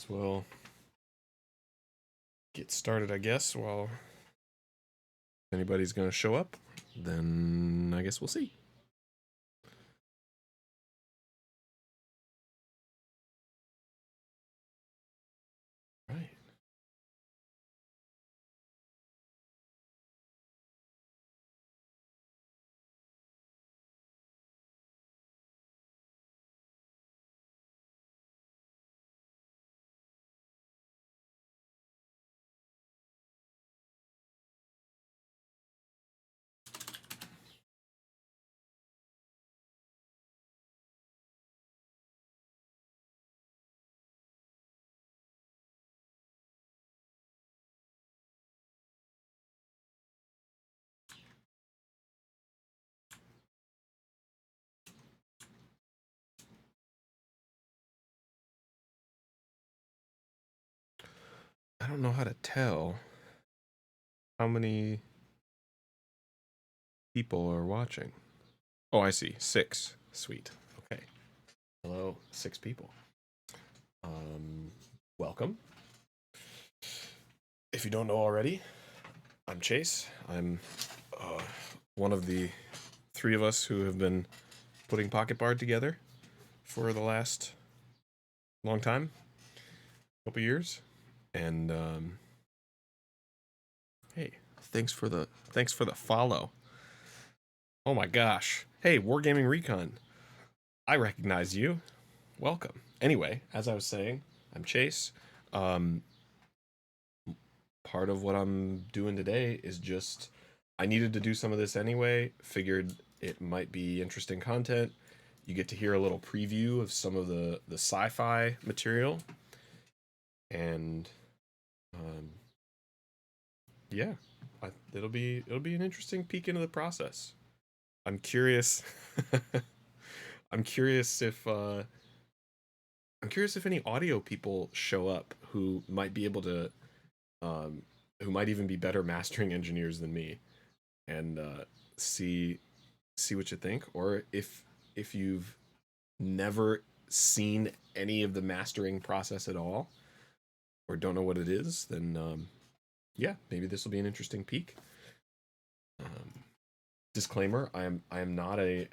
as well get started, I guess, while anybody's going to show up. Then I guess we'll see. Right. I don't know how to tell how many people are watching. Oh, I see. 6. Sweet. Okay. Hello, 6 people. Welcome. If you don't know already, I'm Chase. I'm one of the 3 of us who have been putting Pocket Bard together for the last long time, couple years, and hey, thanks for the follow. Oh my gosh, hey, Wargaming Recon, I recognize you. Welcome. Anyway, as I was saying, I'm Chase. Um, Part of what I'm doing today is just I needed to do some of this anyway. Figured it might be interesting content. You get to hear a little preview of some of the sci-fi material, and um, yeah, it'll be an interesting peek into the process. I'm curious. I'm curious if any audio people show up who might be able to um, who might even be better mastering engineers than me, and see what you think, or if you've never seen any of the mastering process at all, or don't know what it is, then yeah, maybe this will be an interesting peek. Um, Disclaimer: I am not a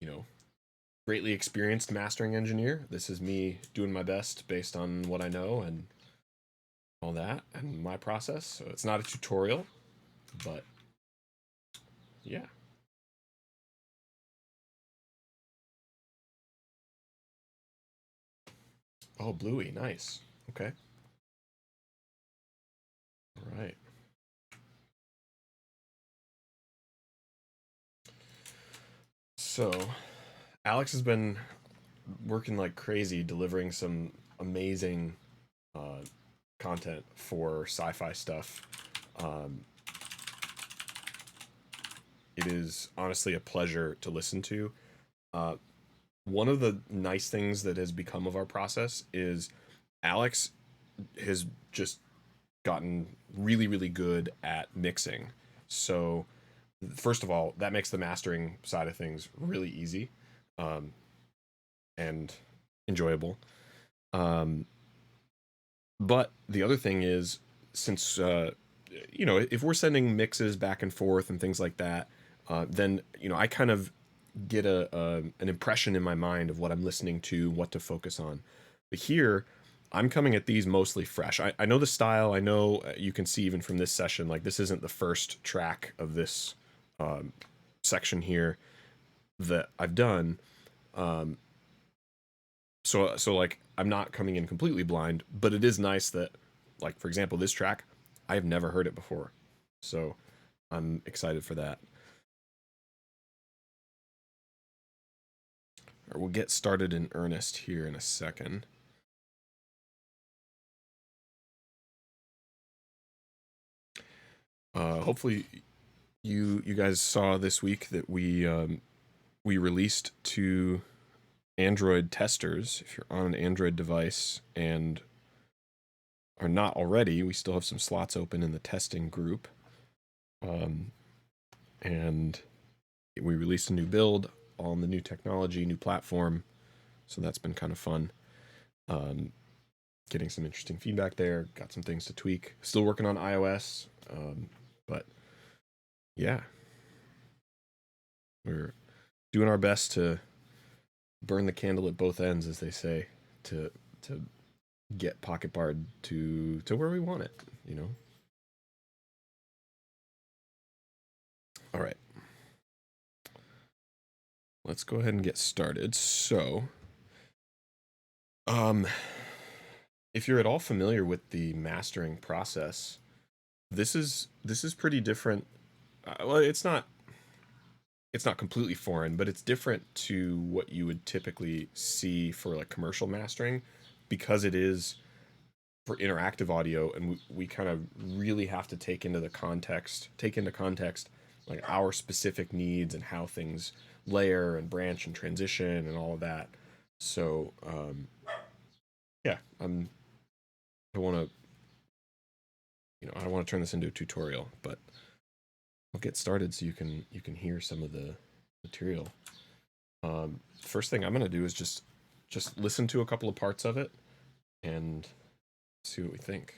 you know greatly experienced mastering engineer. This is me doing my best based on what I know and all that and my process. So it's not a tutorial, but yeah. Oh, Bluey, nice. Okay. All right. So Alex has been working like crazy, delivering some amazing uh, content for sci-fi stuff. Um, it is honestly a pleasure to listen to. Uh, One of the nice things that has become of our process is Alex has just gotten really, really good at mixing. So, first of all, that makes the mastering side of things really easy um, and enjoyable. Um, but the other thing is, since if we're sending mixes back and forth and things like that, then I kind of get an impression in my mind of what I'm listening to, what to focus on. But here, I'm coming at these mostly fresh. I know the style. I know you can see even from this session, like this isn't the first track of this um, section here that I've done. Um, so like I'm not coming in completely blind, but it is nice that, like, for example, this track, I have never heard it before. So I'm excited for that. We'll get started in earnest here in a second. Hopefully you guys saw this week that we released to Android testers. If you're on an Android device and are not already, we still have some slots open in the testing group. Um, and we released a new build on the new technology, new platform. So that's been kind of fun. Um, getting some interesting feedback there. Got some things to tweak. Still working on iOS, but yeah, we're doing our best to burn the candle at both ends, as they say, to to get Pocket Bard to where we want it. You know. All right. Let's go ahead and get started. So, um, if you're at all familiar with the mastering process, this is pretty different. Well, it's not completely foreign, but it's different to what you would typically see for like commercial mastering, because it is for interactive audio, and we kind of really have to take into context like our specific needs and how things layer and branch and transition and all of that. So yeah, I want to I don't want to turn this into a tutorial, but I'll get started so you can hear some of the material. First thing I'm gonna do is just listen to a couple of parts of it and see what we think.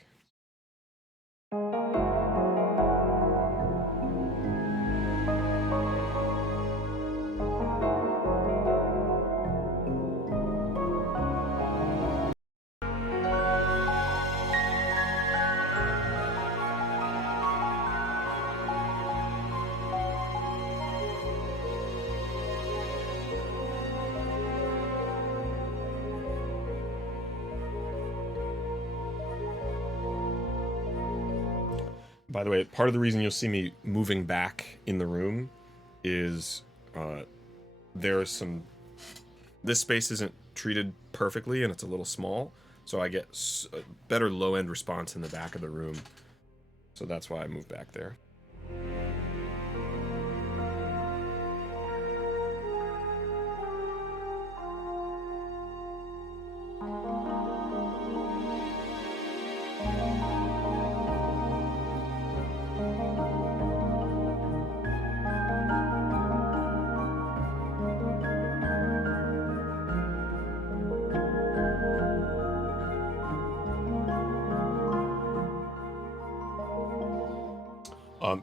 By the way, part of the reason you'll see me moving back in the room is uh, there is some. This space isn't treated perfectly, and it's a little small, so I get a better low end response in the back of the room. So that's why I moved back there.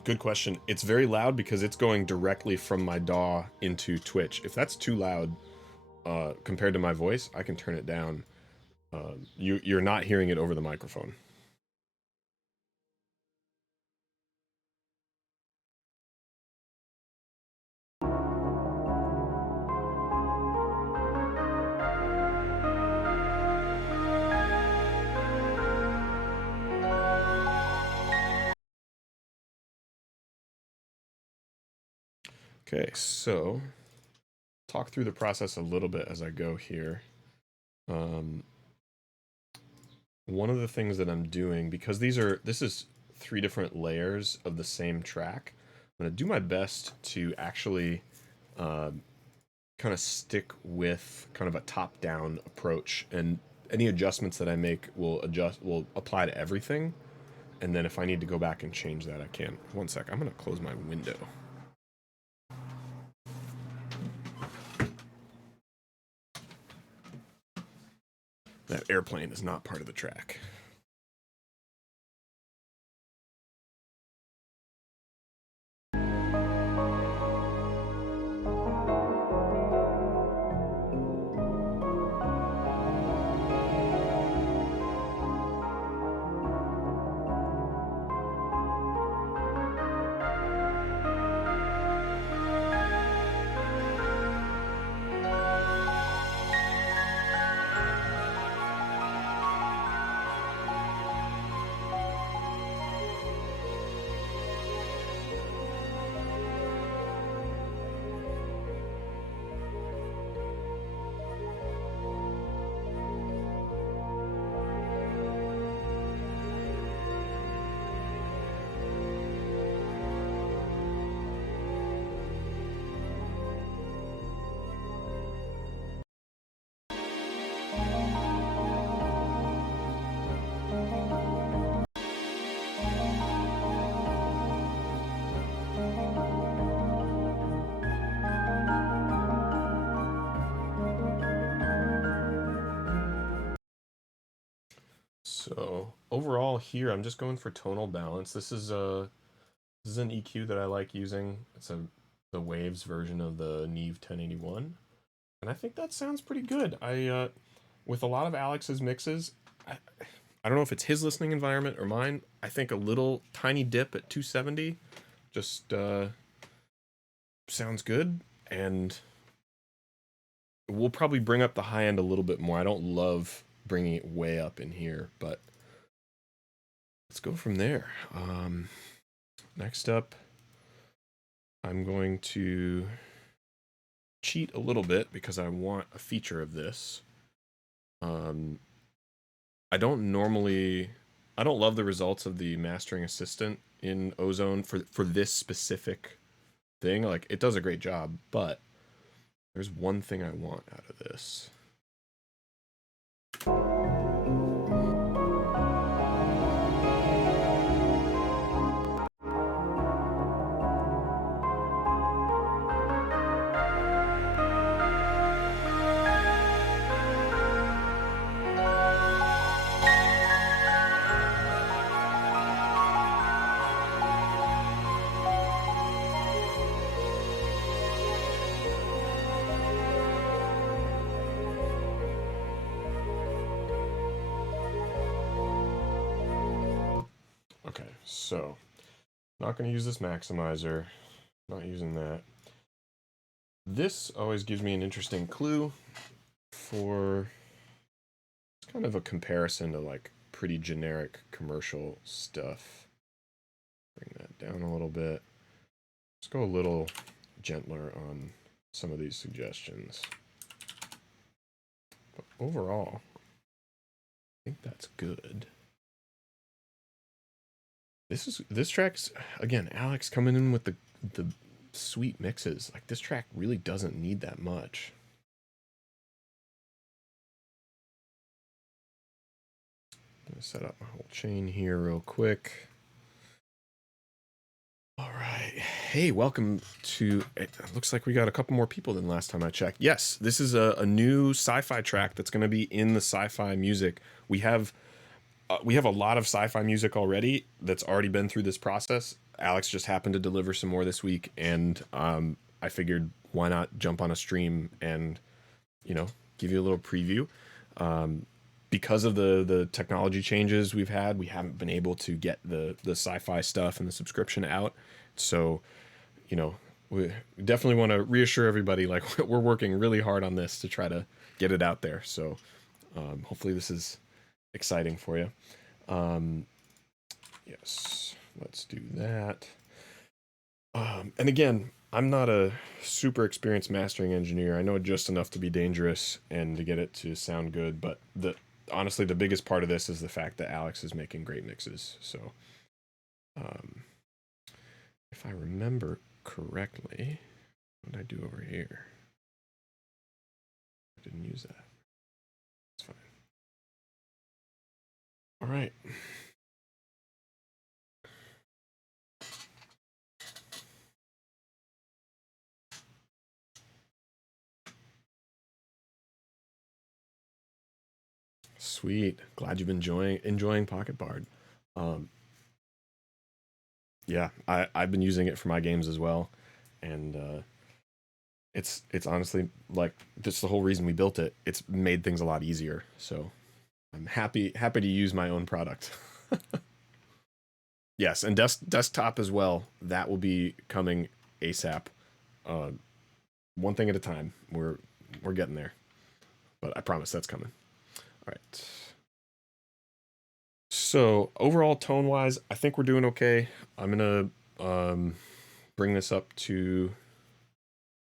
Good question. It's very loud because it's going directly from my DAW into Twitch. If that's too loud compared to my voice, I can turn it down. You're not hearing it over the microphone. Okay, so talk through the process a little bit as I go here. Um, One of the things that I'm doing, because this is three different layers of the same track, I'm gonna do my best to actually uh, kind of stick with kind of a top-down approach, and any adjustments that I make will apply to everything. And then if I need to go back and change that, I can. One sec, I'm gonna close my window. That airplane is not part of the track. So overall here, I'm just going for tonal balance. This is an EQ that I like using. It's a the Waves version of the Neve 1081, and I think that sounds pretty good. I with a lot of Alex's mixes, I, I don't know if it's his listening environment or mine. I think a little tiny dip at 270 just sounds good, and we'll probably bring up the high end a little bit more. I don't love bringing it way up in here, but let's go from there. Next up, I'm going to cheat a little bit because I want a feature of this. Um, I don't normally, I don't love the results of the mastering assistant in Ozone for this specific thing. Like, it does a great job, but there's one thing I want out of this. Okay, so not going to use this maximizer, not using that. This always gives me an interesting clue for it's kind of a comparison to like pretty generic commercial stuff. Bring that down a little bit. Let's go a little gentler on some of these suggestions. But overall, I think that's good. This track's again, Alex coming in with the sweet mixes. Like this track really doesn't need that much. I'm gonna set up my whole chain here real quick. All right. Hey, welcome to. It looks like we got a couple more people than last time I checked. Yes, this is a new sci-fi track that's going to be in the sci-fi music. We have a lot of sci-fi music already that's already been through this process. Alex just happened to deliver some more this week, and I figured why not jump on a stream and give you a little preview. Because of the technology changes we've had, we haven't been able to get the sci-fi stuff and the subscription out. So, we definitely want to reassure everybody, like we're working really hard on this to try to get it out there. So, hopefully this is exciting for you. Yes, let's do that. And again, I'm not a super experienced mastering engineer. I know just enough to be dangerous and to get it to sound good, but honestly, the biggest part of this is the fact that Alex is making great mixes. So, if I remember correctly, what did I do over here? I didn't use that. It's fine. All right. Sweet. Glad you've been enjoying Pocket Bard. Yeah, I've been using it for my games as well, and it's honestly like that's the whole reason we built it. It's made things a lot easier. So I'm happy to use my own product. Yes, and desktop as well. That will be coming ASAP. One thing at a time. We're getting there, but I promise that's coming. All right. So overall, tone wise, I think we're doing okay. I'm gonna bring this up to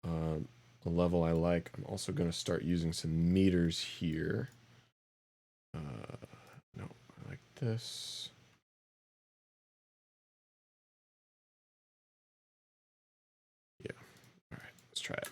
a level I like. I'm also gonna start using some meters here. No, I like this. Yeah. All right, let's try it.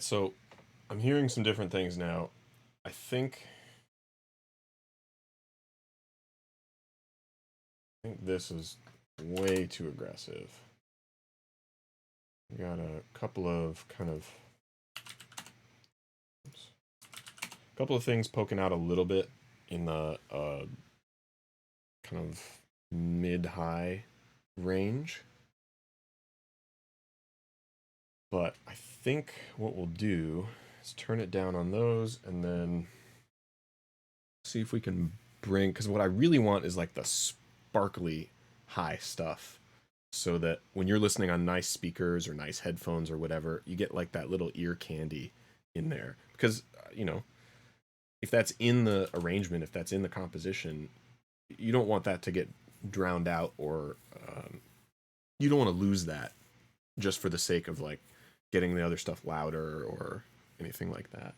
right, so I'm hearing some different things now. I think this is way too aggressive. We got a couple of couple of things poking out a little bit in the kind of mid-high range. But I think what we'll do is turn it down on those and then see if we can bring, because what I really want is like the sparkly high stuff, so that when you're listening on nice speakers or nice headphones or whatever, you get like that little ear candy in there. Because, if that's in the arrangement, if that's in the composition, you don't want that to get drowned out, or you don't want to lose that just for the sake of like getting the other stuff louder or anything like that.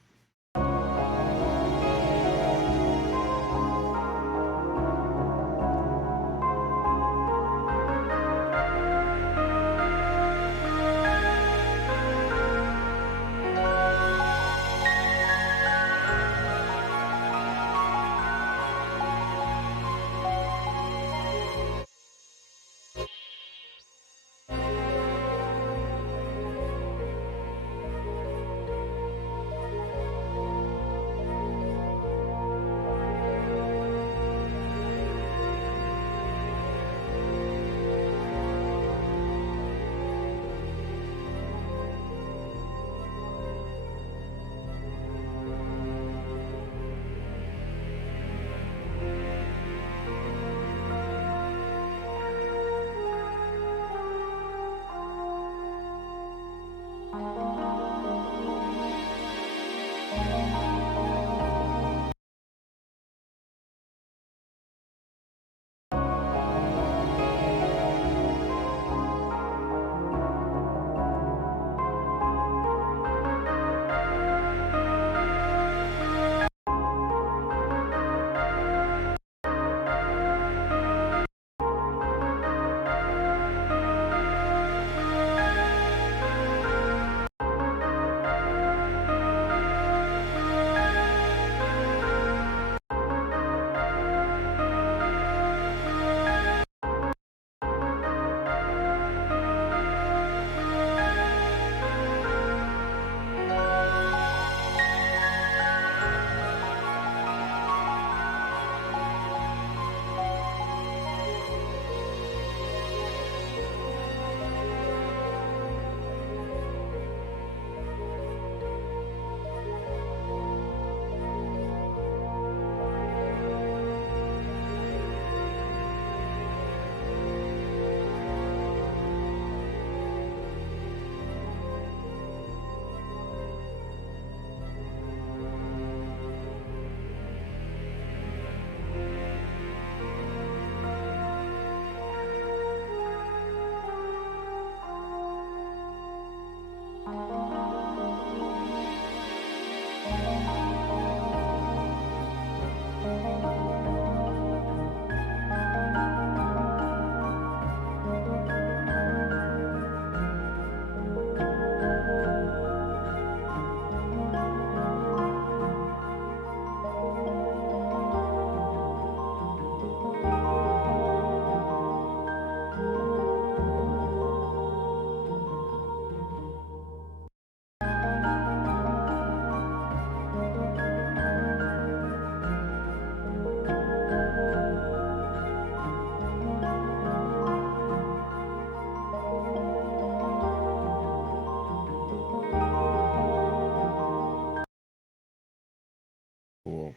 Cool.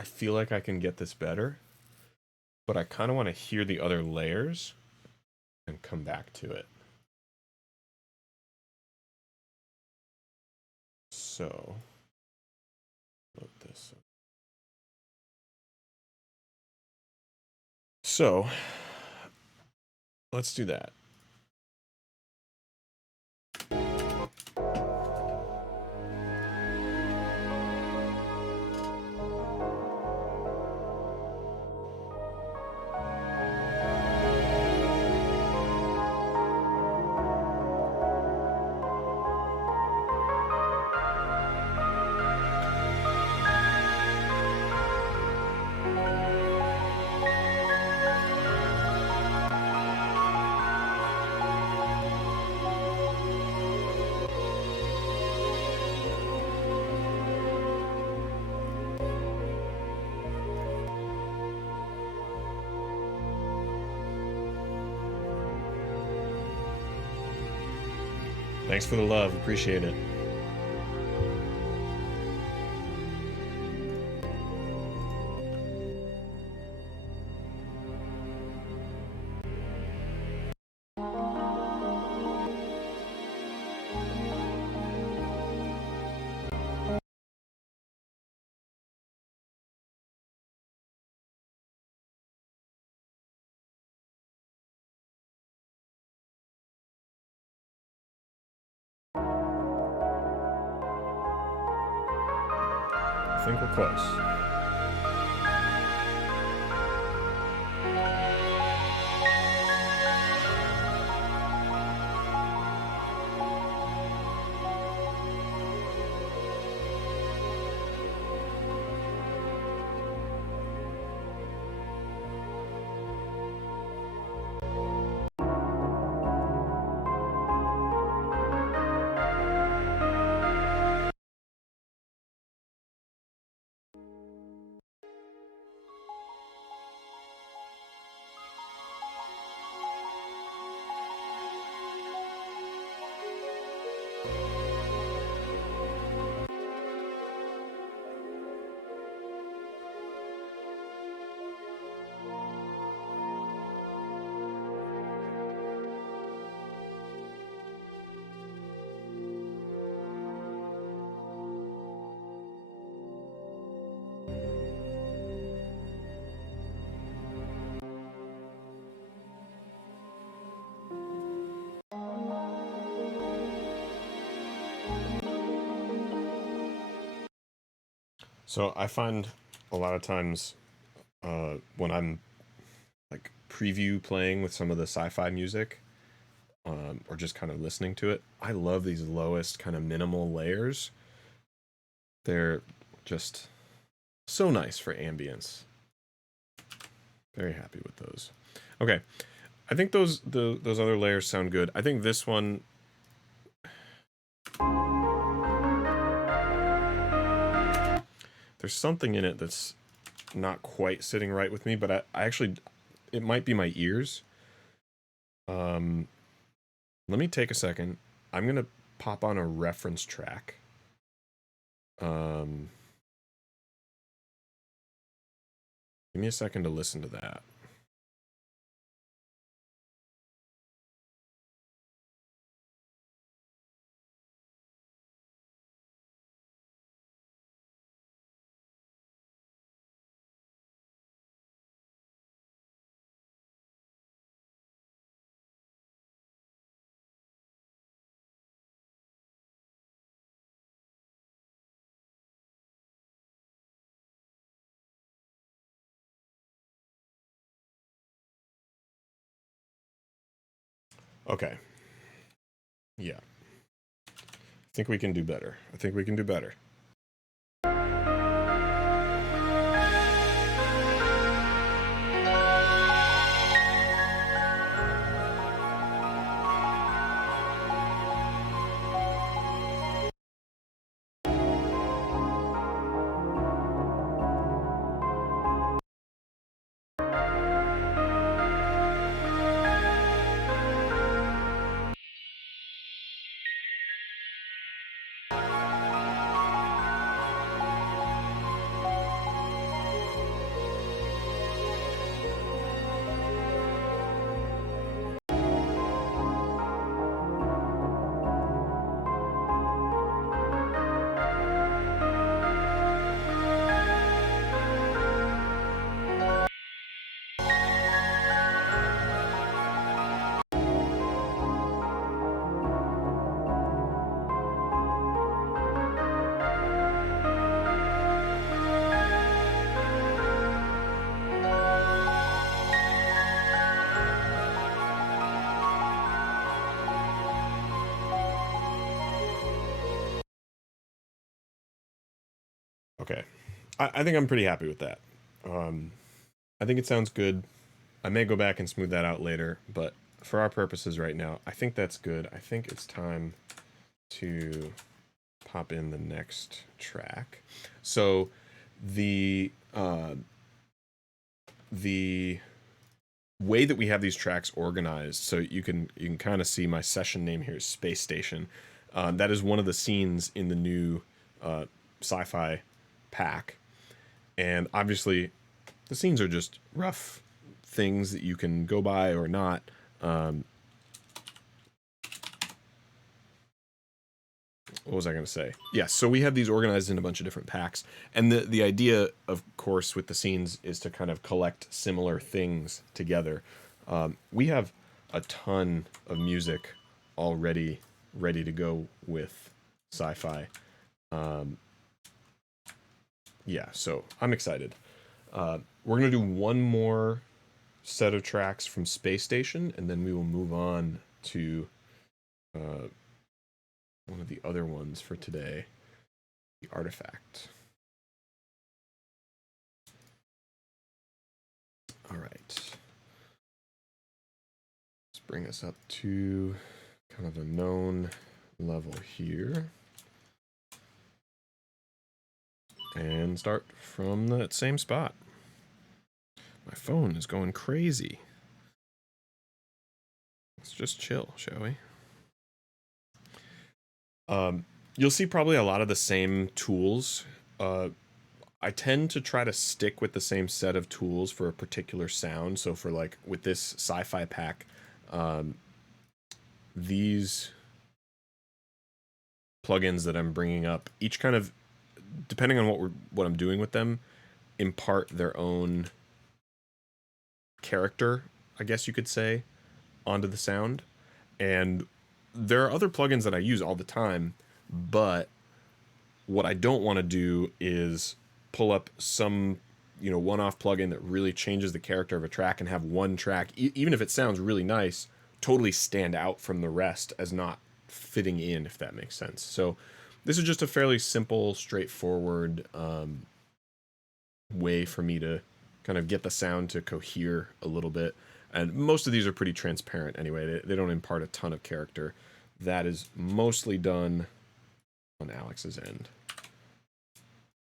I feel like I can get this better, but I kind of want to hear the other layers and come back to it. So, load this. So, let's do that. Thanks for the love. Appreciate it. I think we're close. So I find a lot of times when I'm like preview playing with some of the sci-fi music, or just kind of listening to it, I love these lowest kind of minimal layers. They're just so nice for ambience. Very happy with those. Okay, I think those other layers sound good. I think this one. There's something in it that's not quite sitting right with me, but I actually, it might be my ears. Let me take a second. I'm gonna pop on a reference track. Give me a second to listen to that. Okay. Yeah. I think we can do better. I think we can do better. Okay. I think I'm pretty happy with that. I think it sounds good. I may go back and smooth that out later, but for our purposes right now, I think that's good. I think it's time to pop in the next track. So the way that we have these tracks organized, so you can kind of see my session name here is Space Station. That is one of the scenes in the new sci-fi pack, and obviously the scenes are just rough things that you can go by or not. Um, what was I going to say? Yes, so we have these organized in a bunch of different packs, and the idea, of course, with the scenes is to kind of collect similar things together. We have a ton of music already ready to go with sci-fi. Um, yeah, so I'm excited. We're gonna do one more set of tracks from Space Station, and then we will move on to uh, one of the other ones for today, the Artifact. All right. Let's bring us up to kind of a known level here. And start from that same spot. My phone is going crazy. Let's just chill, shall we? You'll see probably a lot of the same tools. I tend to try to stick with the same set of tools for a particular sound. So for like with this sci-fi pack, um, these plugins that I'm bringing up, each kind of, depending on what I'm doing with them, impart their own character, I guess you could say, onto the sound. And there are other plugins that I use all the time, but what I don't want to do is pull up some, one-off plugin that really changes the character of a track and have one track, even if it sounds really nice, totally stand out from the rest as not fitting in, if that makes sense. So this is just a fairly simple, straightforward way for me to kind of get the sound to cohere a little bit. And most of these are pretty transparent anyway. They don't impart a ton of character. That is mostly done on Alex's end.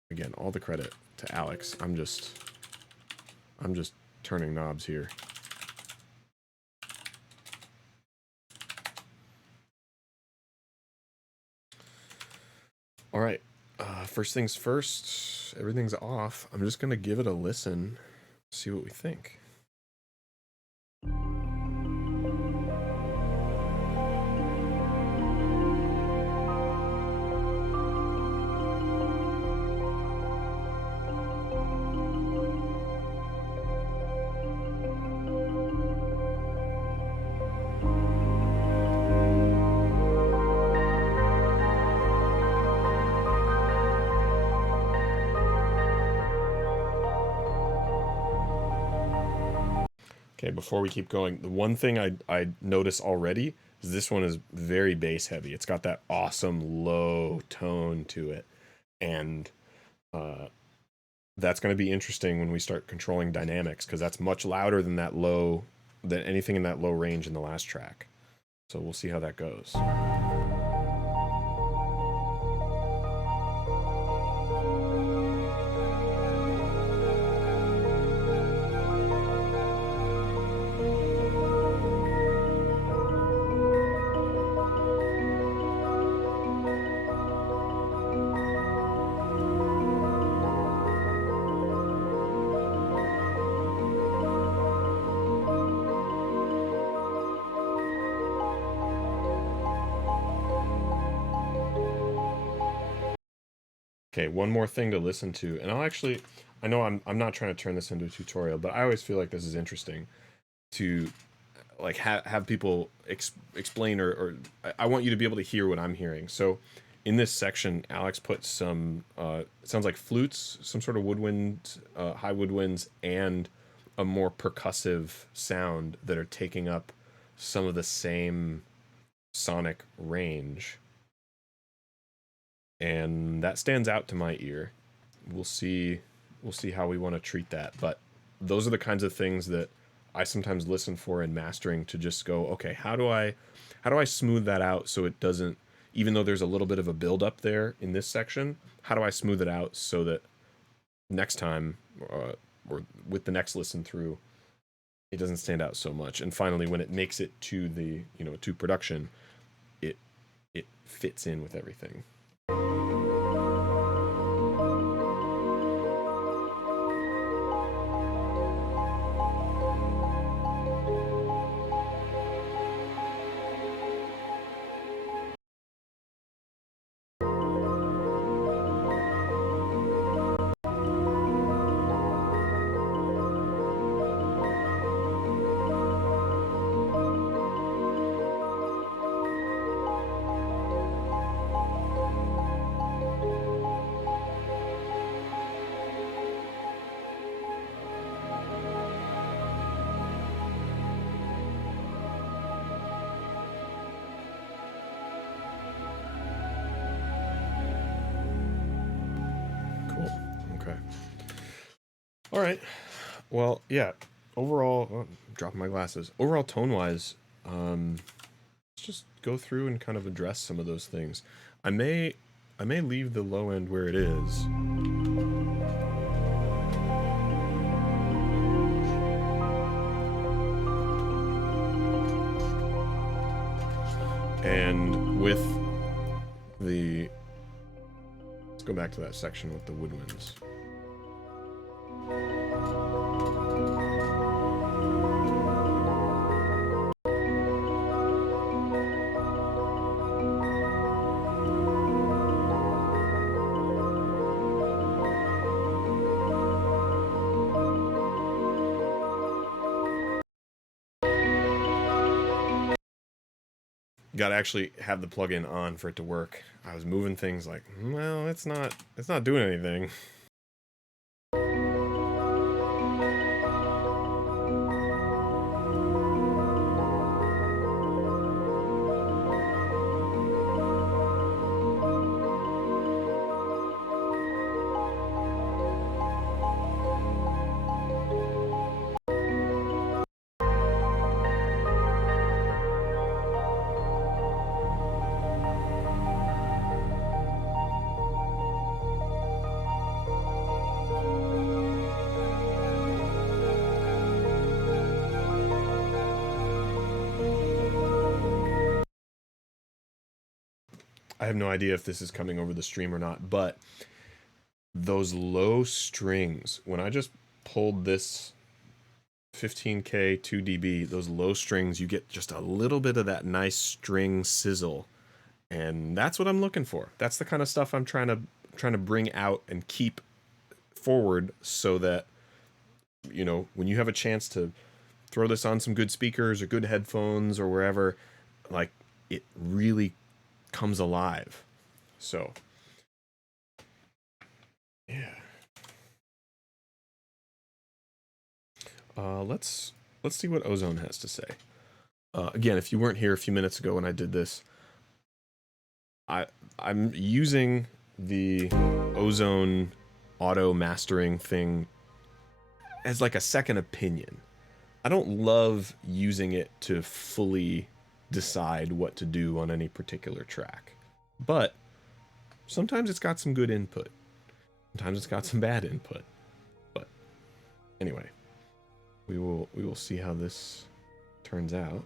Again, all the credit to Alex. I'm just turning knobs here. All right. First things first, everything's off. I'm just going to give it a listen, see what we think. Okay, before we keep going, the one thing I notice already is this one is very bass heavy. It's got that awesome low tone to it, and uh, that's going to be interesting when we start controlling dynamics, because that's much louder than than anything in that low range in the last track. So we'll see how that goes. Okay, one more thing to listen to, and I know I'm not trying to turn this into a tutorial, but I always feel like this is interesting to like have people explain, or I want you to be able to hear what I'm hearing. So in this section, Alex put some it sounds like flutes, some sort of woodwind, high woodwinds, and a more percussive sound that are taking up some of the same sonic range, and that stands out to my ear. We'll see how we want to treat that, but those are the kinds of things that I sometimes listen for in mastering, to just go, okay, how do I smooth that out so it doesn't, even though there's a little bit of a build up there in this section, how do I smooth it out so that next time, or with the next listen through, it doesn't stand out so much. And finally, when it makes it to the, to production, it it fits in with everything. Cool. Okay. All right. Well, yeah. Overall, oh, I'm dropping my glasses. Overall, tone wise, let's just go through and kind of address some of those things. I may, I may leave the low end where it is. And with the, let's go back to that section with the woodwinds. Got to actually have the plugin on for it to work. I was moving things like, well, it's not doing anything. I have no idea if this is coming over the stream or not, but those low strings, when I just pulled this 15K 2 dB, those low strings, you get just a little bit of that nice string sizzle. And that's what I'm looking for. That's the kind of stuff I'm trying to bring out and keep forward, so that, when you have a chance to throw this on some good speakers or good headphones or wherever, like, it really comes alive. So yeah. Let's see what Ozone has to say. Again, if you weren't here a few minutes ago when I did this, I'm using the Ozone auto mastering thing as like a second opinion. I don't love using it to fully decide what to do on any particular track, but sometimes it's got some good input. Sometimes it's got some bad input. But anyway, we will see how this turns out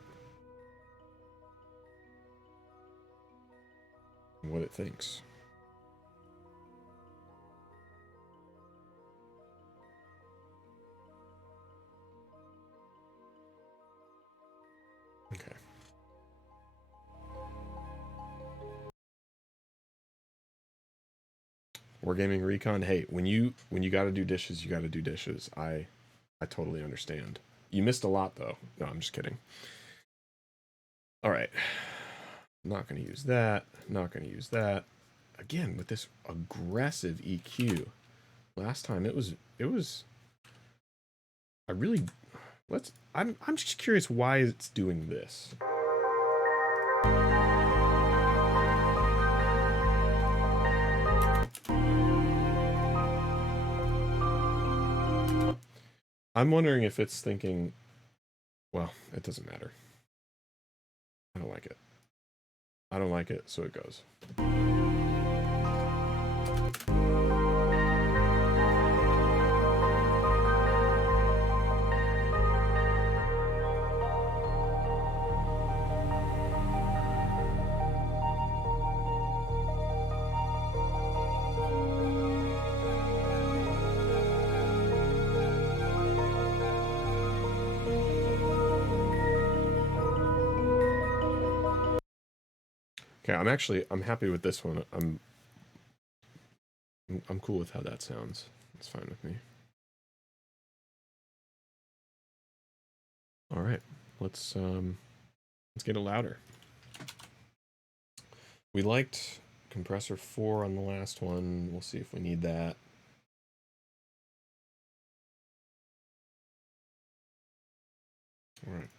and what it thinks. Okay. Wargaming Recon. Hey, when you got to do dishes, you got to do dishes. I totally understand. You missed a lot though. No, I'm just kidding. All right. Not going to use that. Not going to use that. Again, with this aggressive EQ. Last time it was I really I'm just curious why it's doing this. I'm wondering if it's thinking, well, it doesn't matter. I don't like it. I don't like it, so it goes. Okay, I'm happy with this one. I'm cool with how that sounds. It's fine with me. All right, let's get it louder. We liked compressor 4 on the last one. We'll see if we need that. All right,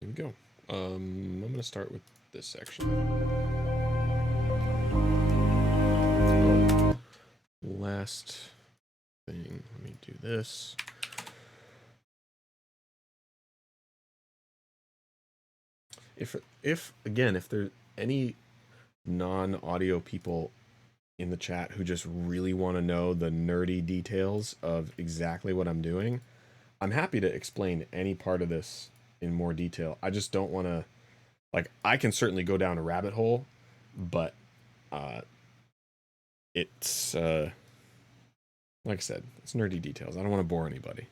here we go. I'm gonna start with this section. Oh, last thing. Let me do this. If again, if there any non-audio people in the chat who just really want to know the nerdy details of exactly what I'm doing, I'm happy to explain any part of this in more detail. I just don't want to, like, I can certainly go down a rabbit hole, but it's like I said, it's nerdy details. I don't want to bore anybody.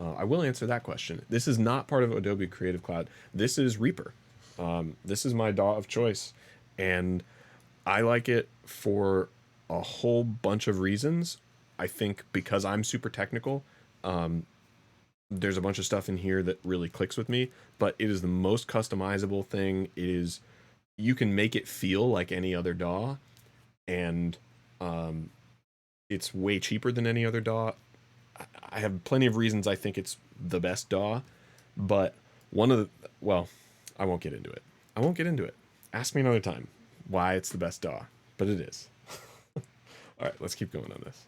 I will answer that question. This is not part of Adobe Creative Cloud. This is Reaper. This is my DAW of choice, and I like it for a whole bunch of reasons. I think because I'm super technical, there's a bunch of stuff in here that really clicks with me, but it is the most customizable thing. It is, you can make it feel like any other DAW, and it's way cheaper than any other DAW. I have plenty of reasons I think it's the best DAW, but one of the, well, I won't get into it. I won't get into it. Ask me another time why it's the best DAW, but it is. All right, let's keep going on this.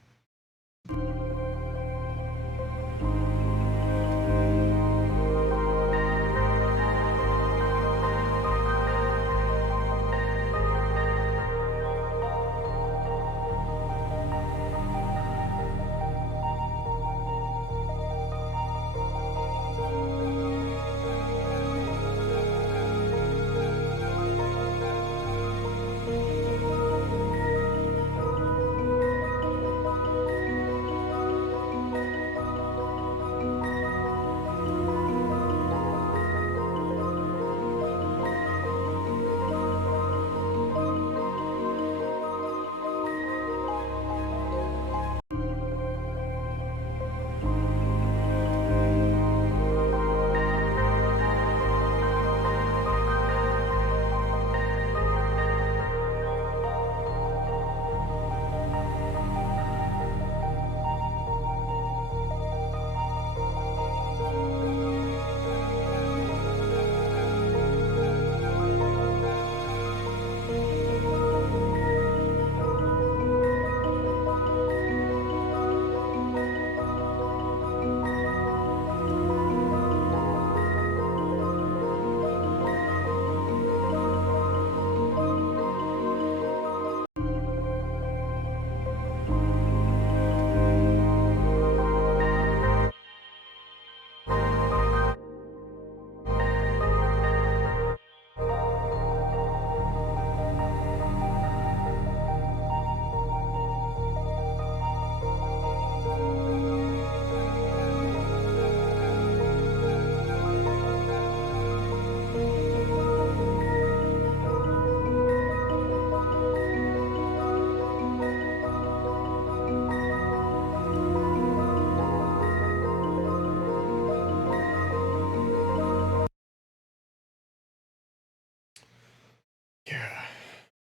Yeah,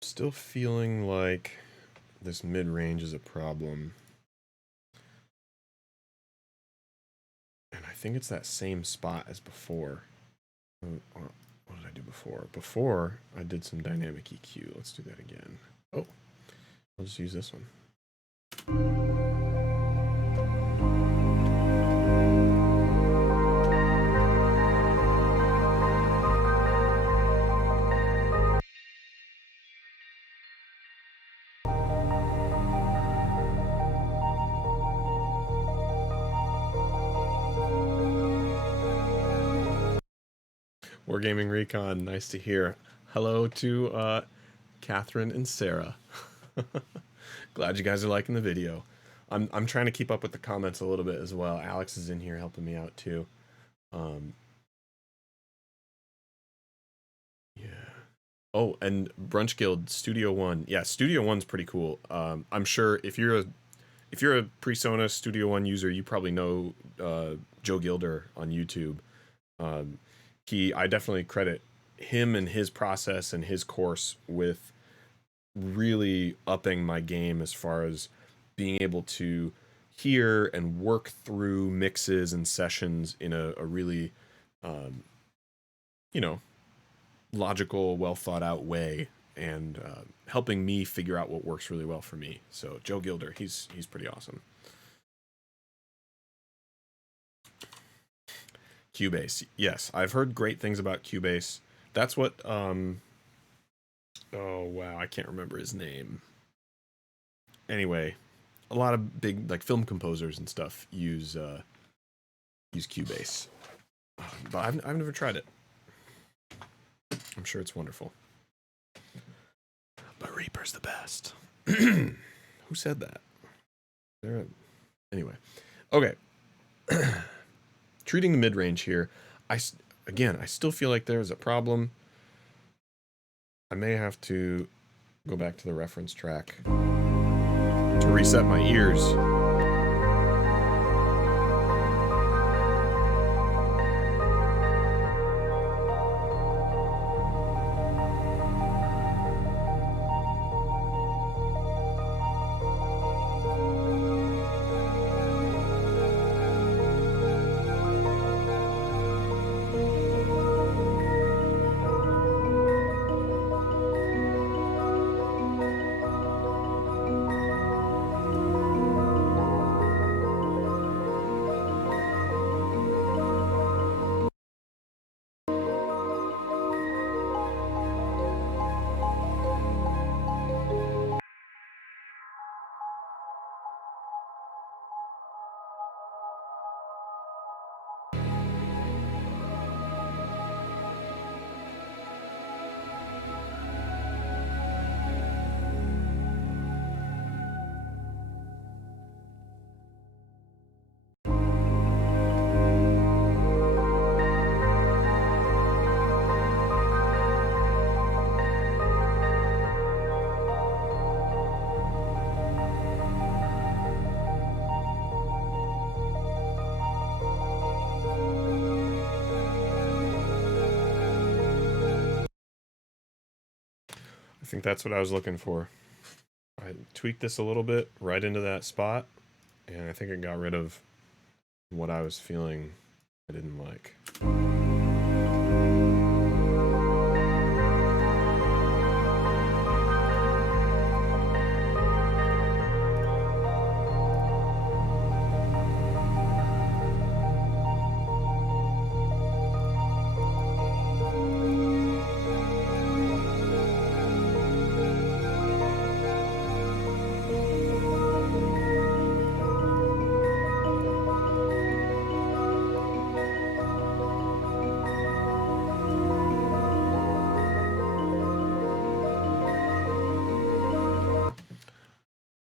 still feeling like this mid-range is a problem. And I think it's that same spot as before. What did I do before? Before, I did some dynamic EQ. Let's do that again. Oh, I'll just use this one. Wargaming Recon, nice to hear. Hello to Catherine and Sarah. Glad you guys are liking the video. I'm trying to keep up with the comments a little bit as well. Alex is in here helping me out too. Yeah. Oh, and Brunch Guild Studio One. Yeah, Studio One's pretty cool. I'm sure if you're a Presona Studio One user, you probably know Joe Gilder on YouTube. Um, I definitely credit him and his process and his course with really upping my game as far as being able to hear and work through mixes and sessions in a really, um, you know, logical, well thought out way, and helping me figure out what works really well for me. So Joe Gilder, he's pretty awesome. Cubase, yes, I've heard great things about Cubase. That's what oh wow, I can't remember his name. Anyway, a lot of big like film composers and stuff use Cubase, but I've never tried it. I'm sure it's wonderful. But Reaper's the best. Who said that? There. Anyway, okay. Treating the mid range here. Again, I still feel like there's a problem. I may have to go back to the reference track to reset my ears. I think that's what I was looking for. I tweaked this a little bit right into that spot, and I think it got rid of what I was feeling I didn't like.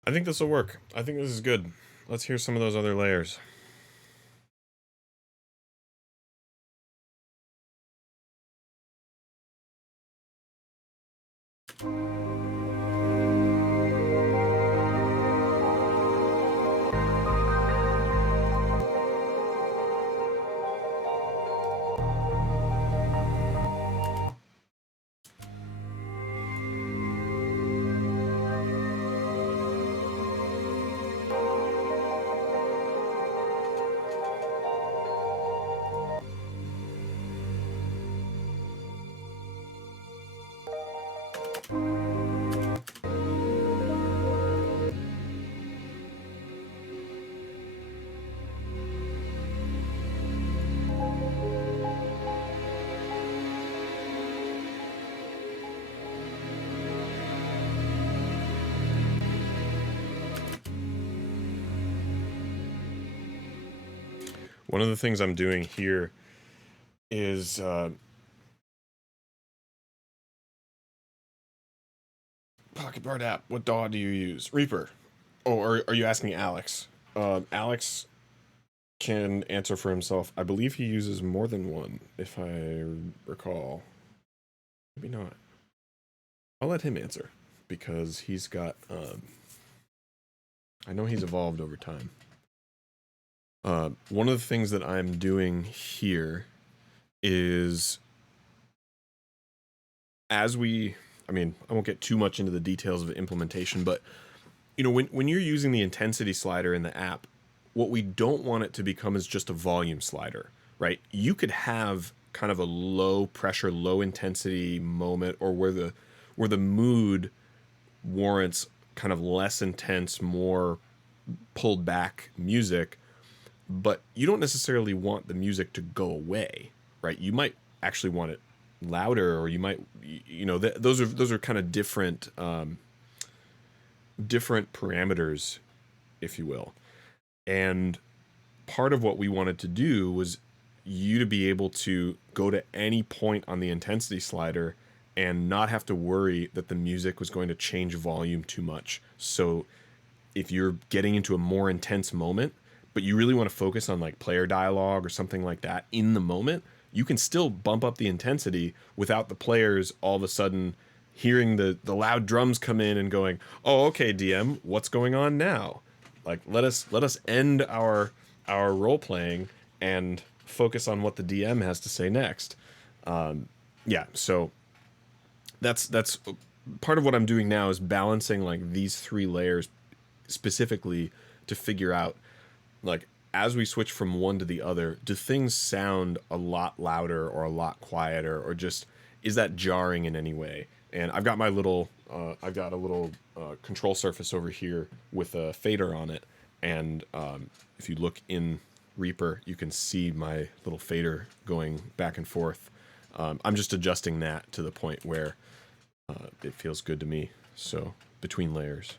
I think this will work. I think this is good. Let's hear some of those other layers. One of the things I'm doing here is Pocket Bard app. What DAW do you use? Reaper. Oh, or are you asking Alex? Alex can answer for himself. I believe he uses more than one, if I recall. Maybe not. I'll let him answer because he's got. I know he's evolved over time. One of the things that I'm doing here is as we. I mean, I won't get too much into the details of the implementation, but you know, when you're using the intensity slider in the app, what we don't want it to become is just a volume slider, right? You could have kind of a low pressure, low intensity moment, or where the mood warrants kind of less intense, more pulled back music, but you don't necessarily want the music to go away, right? You might actually want it louder, or you might, you know, those are kind of different different parameters, if you will. And part of what we wanted to do was you to be able to go to any point on the intensity slider and not have to worry that the music was going to change volume too much. So if you're getting into a more intense moment, but you really want to focus on like player dialogue or something like that in the moment, you can still bump up the intensity without the players all of a sudden hearing the loud drums come in and going, "Oh, okay, DM, what's going on now?" Like let us end our role playing and focus on what the DM has to say next. Yeah, so that's part of what I'm doing now is balancing like these three layers specifically to figure out, like, as we switch from one to the other, do things sound a lot louder or a lot quieter, or just is that jarring in any way? And I've got my little, I've got a little control surface over here with a fader on it, and if you look in Reaper, you can see my little fader going back and forth. I'm just adjusting that to the point where it feels good to me. So between layers.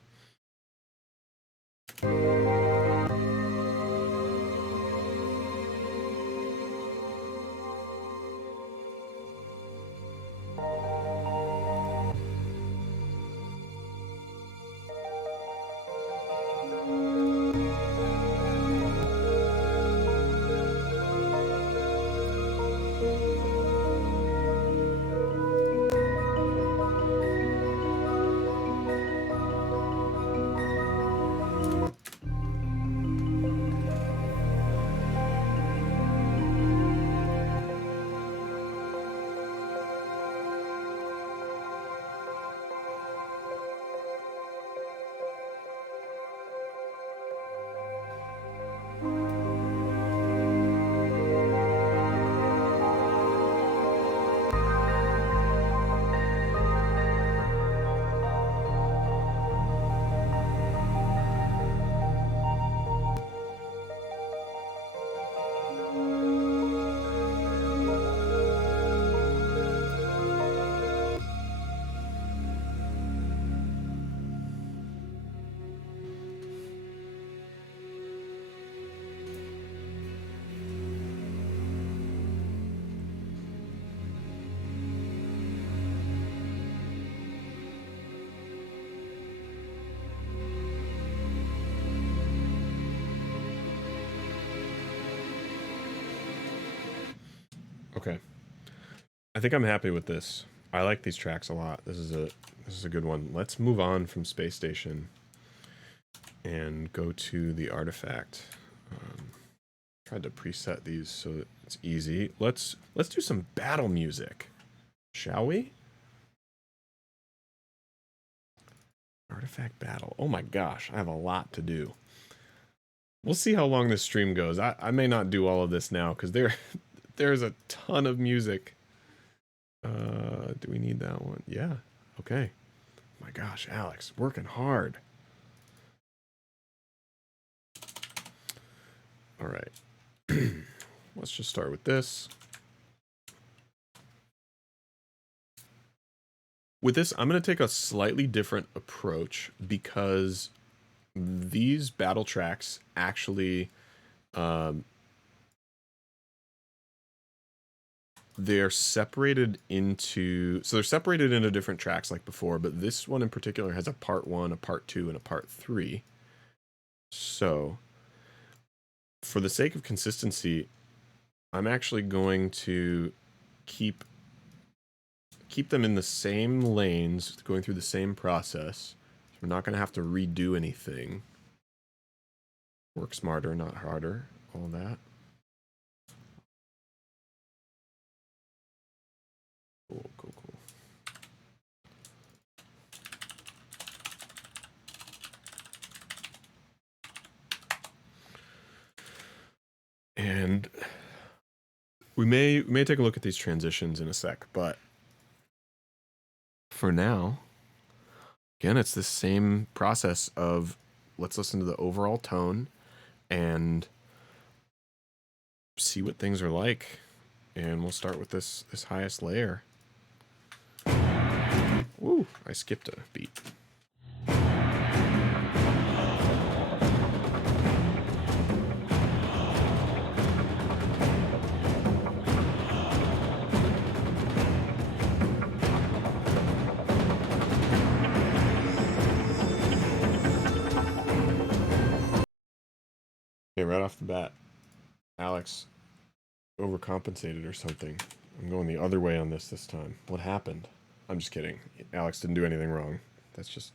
Okay. I think I'm happy with this. I like these tracks a lot. This is a good one. Let's move on from Space Station and go to the artifact. Tried to preset these so that it's easy. Let's do some battle music, shall we? Artifact battle. Oh my gosh, I have a lot to do. We'll see how long this stream goes. I may not do all of this now because there's a ton of music. Do we need that one? Yeah. Okay. My gosh, Alex, working hard. All right. Let's just start with this. With this, I'm going to take a slightly different approach because these battle tracks actually they're separated into different tracks like before, but this one in particular has a part 1, a part 2, and a part 3. So for the sake of consistency, I'm actually going to keep keep them in the same lanes, going through the same process. So we're not going to have to redo anything. Work smarter, not harder. All that. Cool, cool, cool. And we may take a look at these transitions in a sec, but for now, again, it's the same process of let's listen to the overall tone and see what things are like. And we'll start with this highest layer. Ooh, I skipped a beat. Okay, right off the bat, Alex overcompensated or something. I'm going the other way on this time. What happened? I'm just kidding. Alex didn't do anything wrong. That's just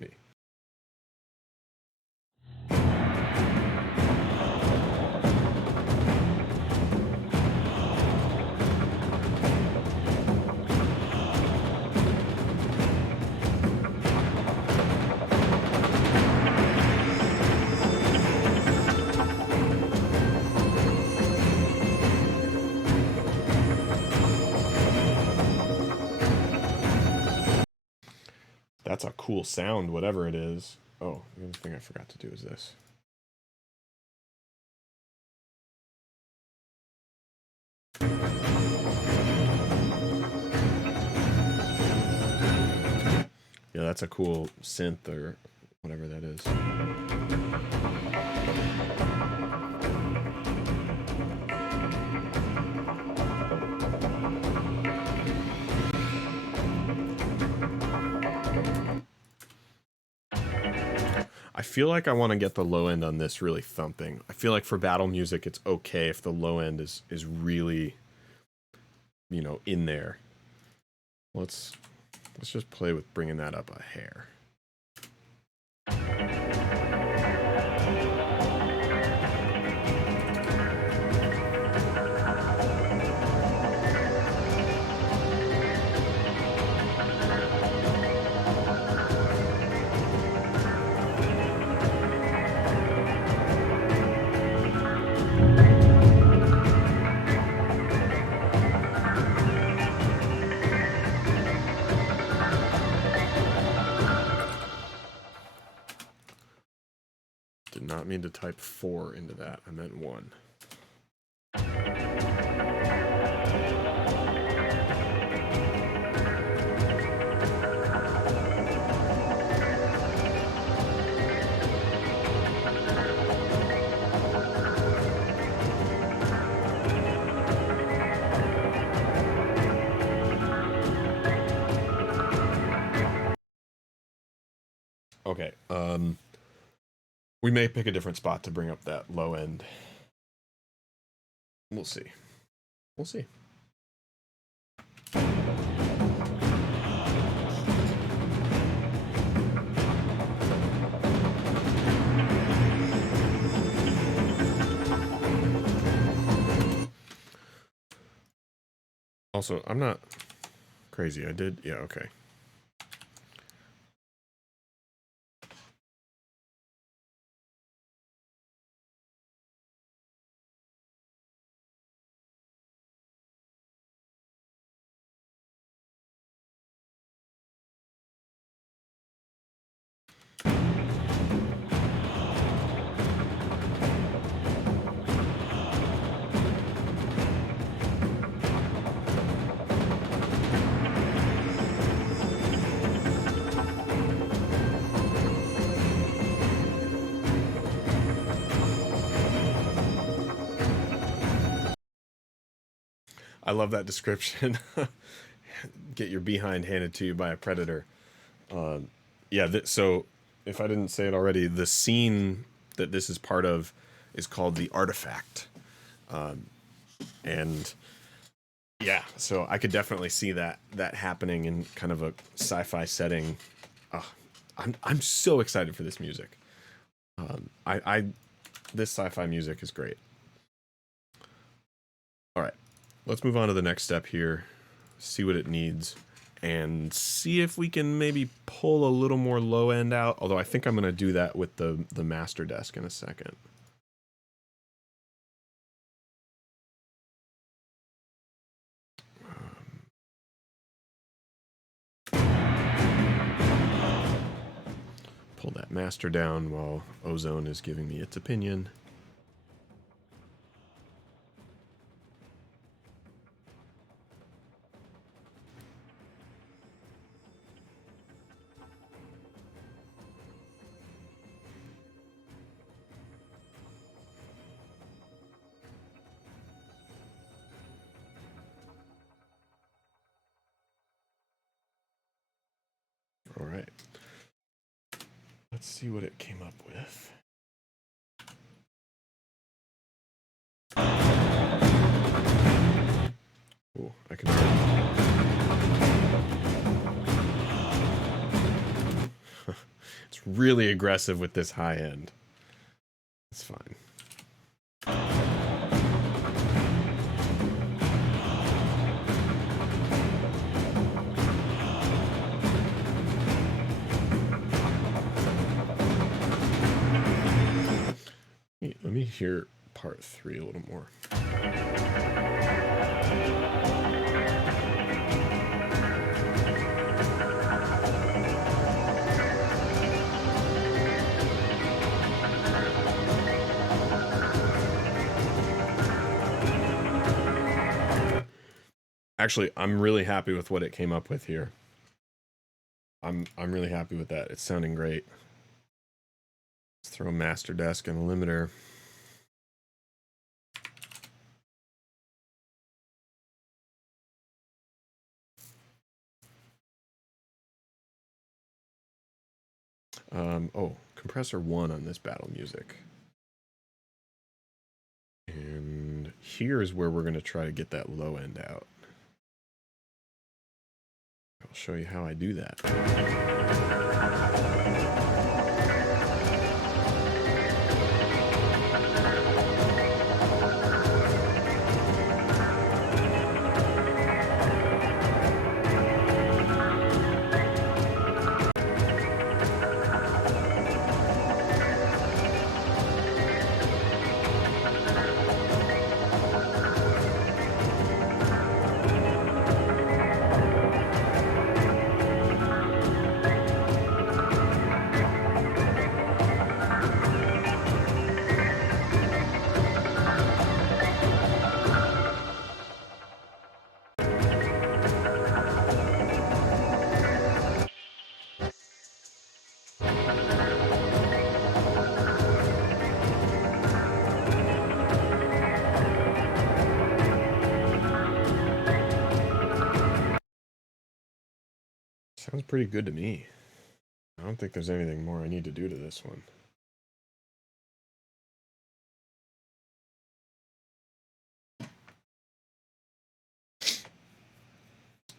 me. That's a cool sound, whatever it is. Oh, the other thing I forgot to do is this. Yeah, that's a cool synth or whatever that is. I feel like I want to get the low end on this really thumping. I feel like for battle music, it's okay if the low end is really, you know, in there. Let's just play with bringing that up a hair. Did not mean to type 4 into that. I meant 1. Okay, we may pick a different spot to bring up that low end. We'll see. We'll see. Also, I'm not crazy. I did, yeah, okay. I love that description. Get your behind handed to you by a predator. Yeah, so if I didn't say it already, the scene that this is part of is called The Artifact. And Yeah, so I could definitely see that happening in kind of a sci-fi setting. Oh, I'm so excited for this music. I this sci-fi music is great. All right, let's move on to the next step here. See what it needs, and see if we can maybe pull a little more low end out. Although I think I'm gonna do that with the master desk in a second. Pull that master down while Ozone is giving me its opinion. All right. Let's see what it came up with. Oh, I can. It's really aggressive with this high end. It's fine. Let me hear part 3 a little more. Actually, I'm really happy with what it came up with here. I'm really happy with that. It's sounding great. Let's throw a master desk and a limiter. Oh, compressor 1 on this battle music. And here's where we're going to try to get that low end out. I'll show you how I do that. Sounds pretty good to me. I don't think there's anything more I need to do to this one.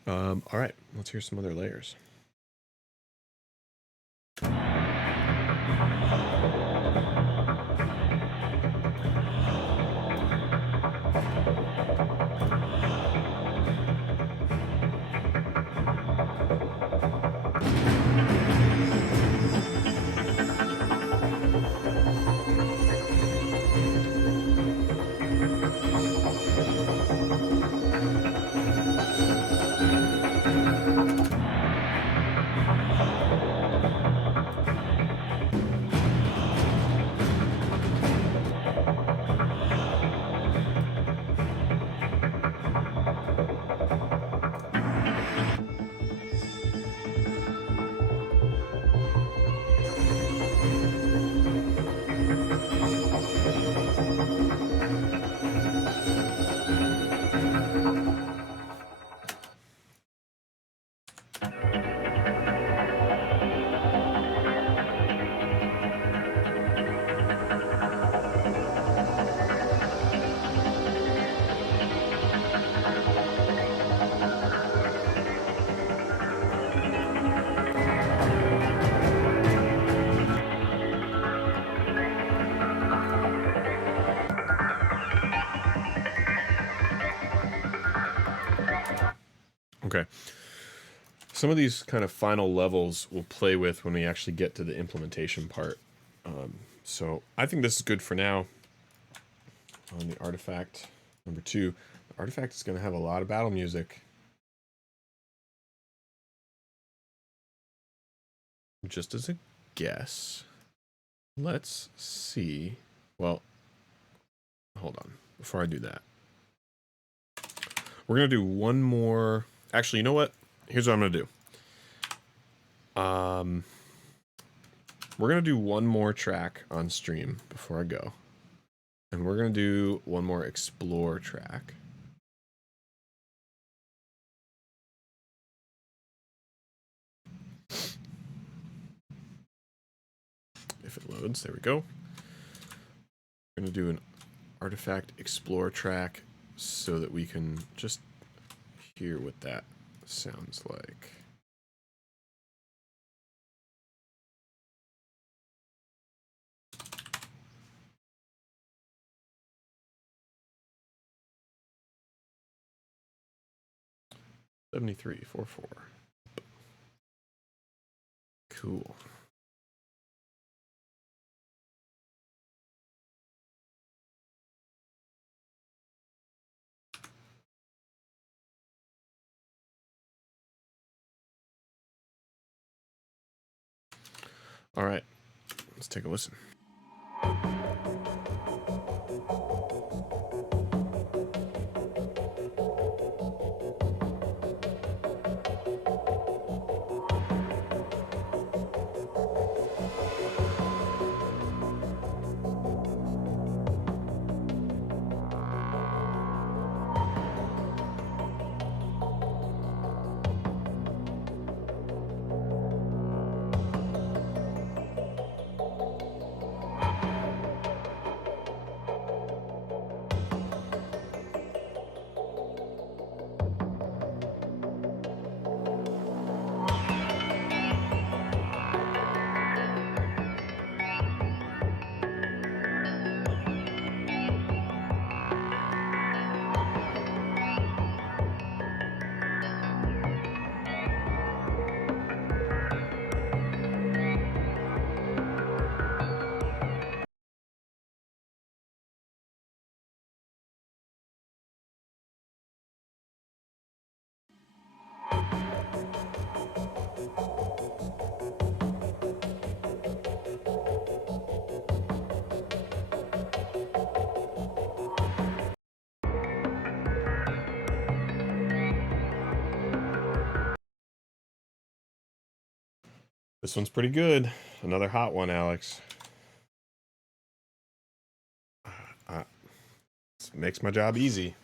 All right, let's hear some other layers. Okay. Some of these kind of final levels we'll play with when we actually get to the implementation part. So I think this is good for now. On the artifact number 2, the artifact is going to have a lot of battle music. Just as a guess, let's see. Well, hold on. Before I do that, we're going to do one more. Actually, you know what? Here's what I'm going to do. We're going to do one more track on stream before I go. And we're going to do one more explore track. If it loads, there we go. We're going to do an artifact explore track so that we can just hear what that sounds like. $73.44. Cool. All right, let's take a listen. This one's pretty good. Another hot one, Alex. This makes my job easy.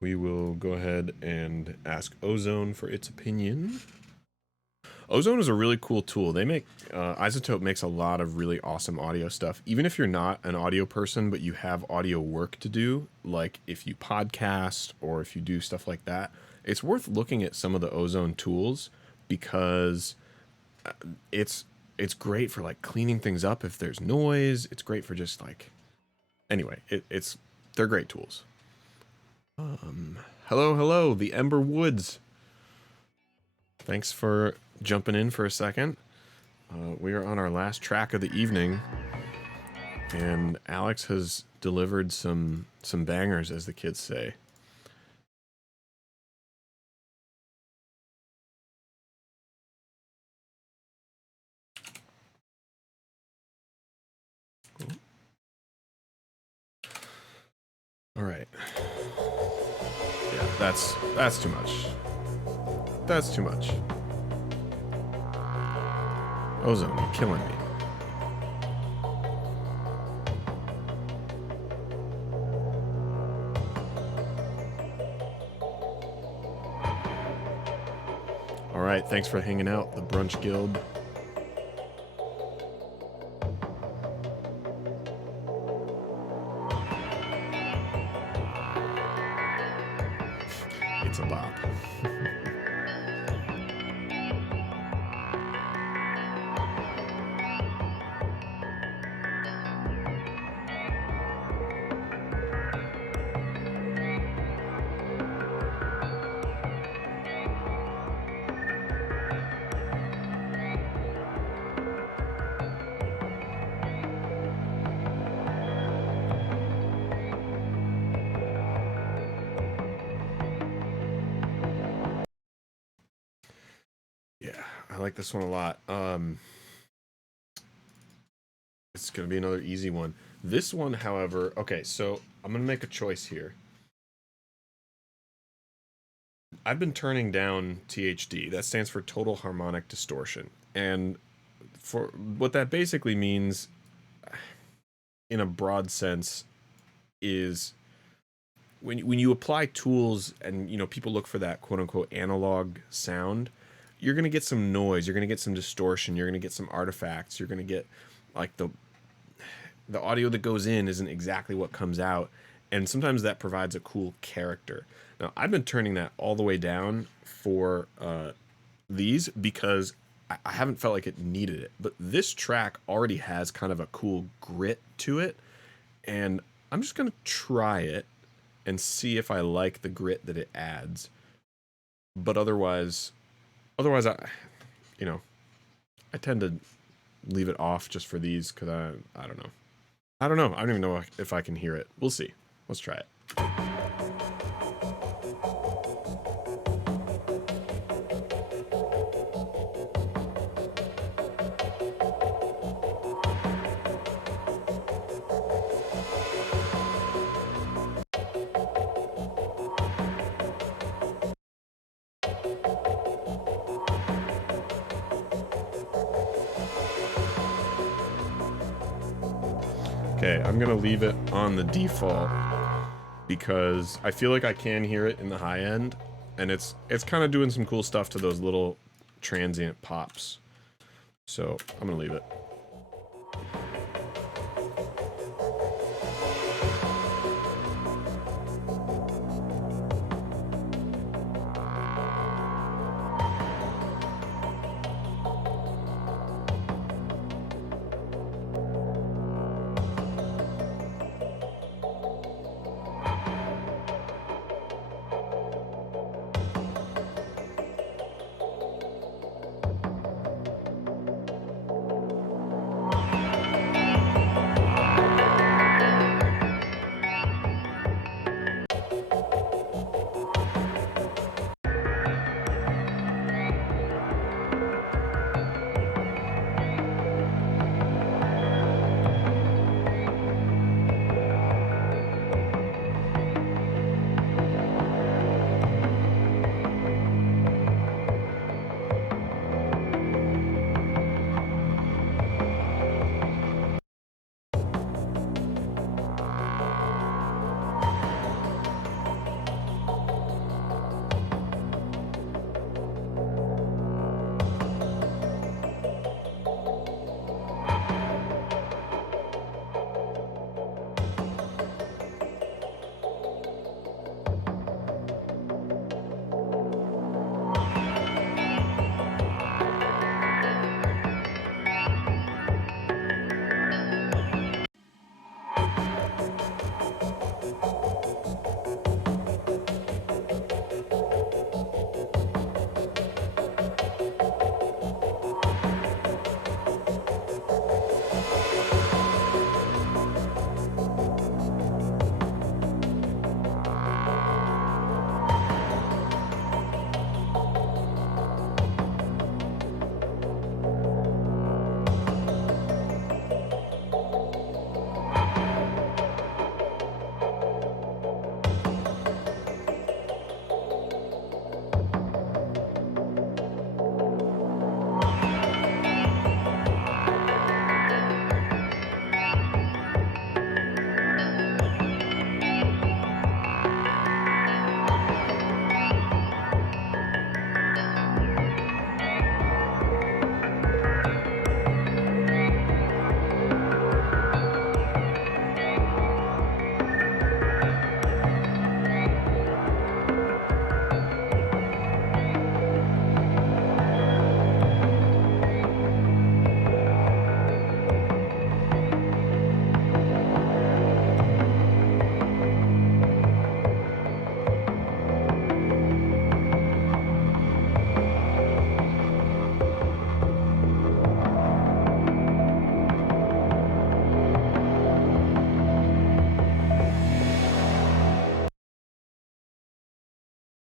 We will go ahead and ask Ozone for its opinion. Ozone is a really cool tool. They make Isotope makes a lot of really awesome audio stuff. Even if you're not an audio person, but you have audio work to do, like if you podcast or if you do stuff like that, it's worth looking at some of the Ozone tools because it's great for like cleaning things up if there's noise. It's great for just like anyway. They're great tools. Hello, the Ember Woods. Thanks for jumping in for a second. We are on our last track of the evening, and Alex has delivered some bangers, as the kids say. Cool. All right. Yeah, that's too much. That's too much. Ozone, you're killing me. All right, thanks for hanging out, the Brunch Guild. It's a bop. Yeah, I like this one a lot. It's gonna be another easy one. This one, however, okay, so I'm gonna make a choice here. I've been turning down THD. That stands for total harmonic distortion. And for what that basically means in a broad sense is when you apply tools and people look for that quote unquote analog sound, you're going to get some noise, you're going to get some distortion, you're going to get some artifacts, you're going to get like the audio that goes in isn't exactly what comes out, and sometimes that provides a cool character. Now, I've been turning that all the way down for these because I haven't felt like it needed it. But this track already has kind of a cool grit to it, and I'm just gonna try it and see if I like the grit that it adds. But otherwise, you know, I tend to leave it off just for these because I don't know. I don't know. I don't even know if I can hear it. We'll see. Let's try it. Okay, I'm gonna leave it on the default because I feel like I can hear it in the high end, and it's kind of doing some cool stuff to those little transient pops. So I'm gonna leave it.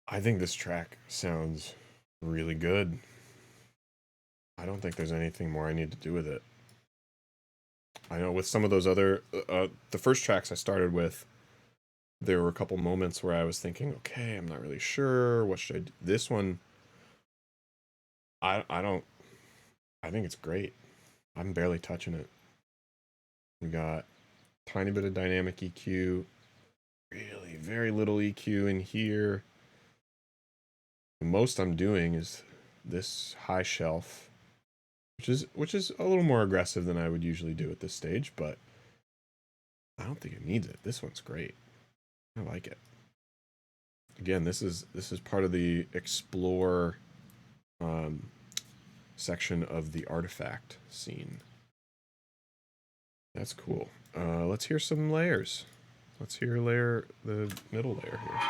I think this track sounds really good. I don't think there's anything more I need to do with it. I know with some of those other, the first tracks I started with, there were a couple moments where I was thinking, okay, I'm not really sure. What should I do? This one, I don't, I think it's great. I'm barely touching it. We got tiny bit of dynamic EQ, really very little EQ in here. The most I'm doing is this high shelf, which is a little more aggressive than I would usually do at this stage, but I don't think it needs it. This one's great. I like it. Again, this is part of the explore um, section of the artifact scene. That's cool. Let's hear some layers. Let's hear the middle layer here.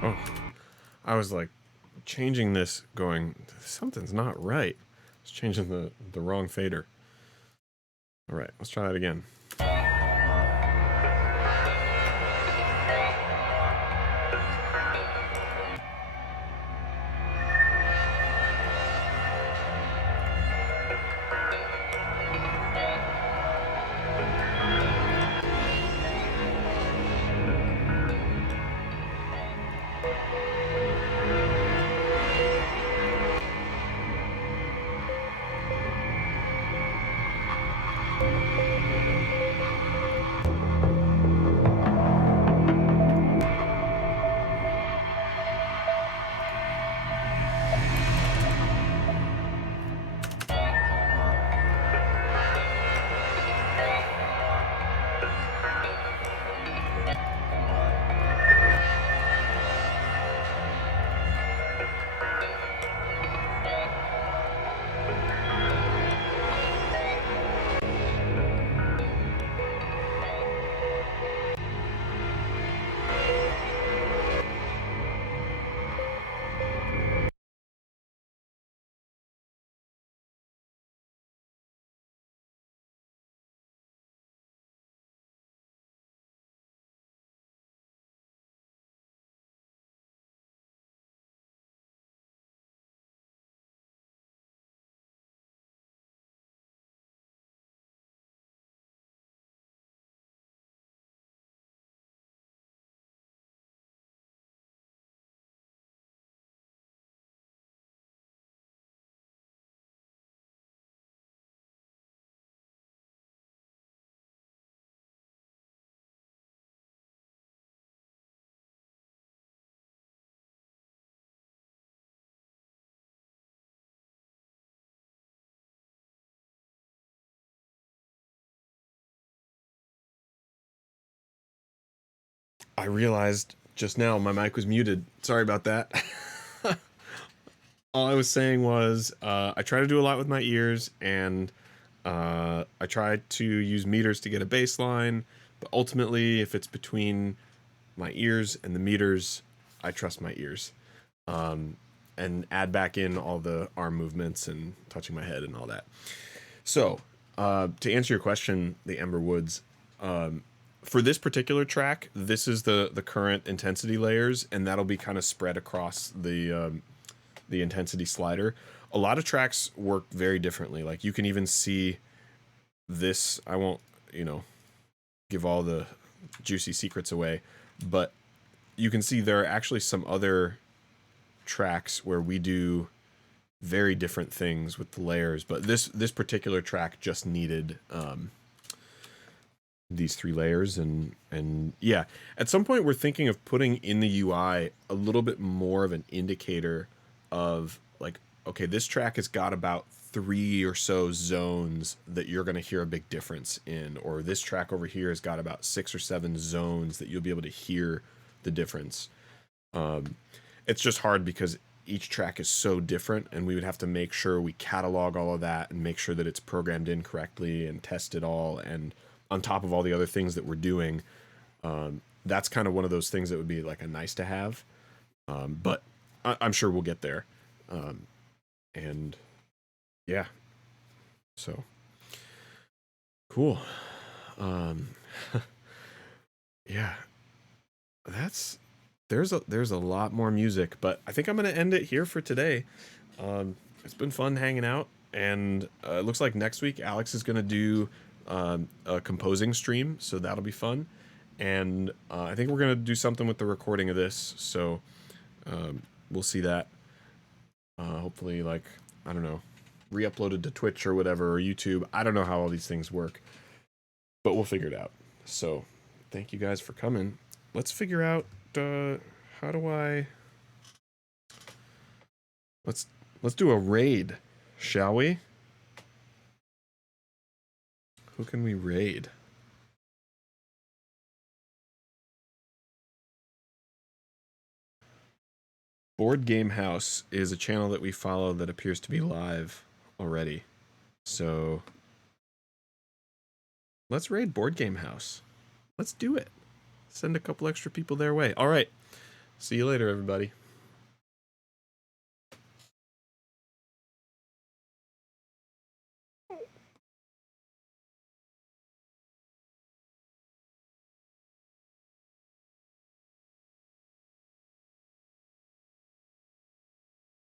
Oh, I was like changing this, going something's not right. It's changing the wrong fader. All right, let's try that again. I realized just now my mic was muted. Sorry about that. All I was saying was I try to do a lot with my ears, and I try to use meters to get a baseline. But ultimately, if it's between my ears and the meters, I trust my ears. And add back in all the arm movements and touching my head and all that. So To answer your question, the Ember Woods, um, for this particular track, this is the current intensity layers, and that'll be kind of spread across the intensity slider. A lot of tracks work very differently. Like you can even see this. I won't, you know, give all the juicy secrets away, but you can see there are actually some other tracks where we do very different things with the layers, but this particular track just needed these three layers. And yeah, at some point we're thinking of putting in the UI a little bit more of an indicator of like, okay, this track has got about 3 or so zones that you're going to hear a big difference in, or this track over here has got about 6 or 7 zones that you'll be able to hear the difference. It's just hard because each track is so different, and we would have to make sure we catalog all of that and make sure that it's programmed in correctly and test it all. And on top of all the other things that we're doing, that's kind of one of those things that would be like a nice to have. But I'm sure we'll get there. And yeah, so cool. Um, yeah, that's there's a lot more music, but I think I'm gonna end it here for today. It's been fun hanging out, and it looks like next week Alex is gonna do a composing stream, so that'll be fun. And I think we're gonna do something with the recording of this, so we'll see that. Hopefully, like, I don't know, re-uploaded to Twitch or whatever, or YouTube. I don't know how all these things work, but we'll figure it out. So thank you guys for coming. Let's figure out how do I let's do a raid, shall we? Who can we raid? Board Game House is a channel that we follow that appears to be live already. So let's raid Board Game House. Let's do it. Send a couple extra people their way. All right. See you later, everybody.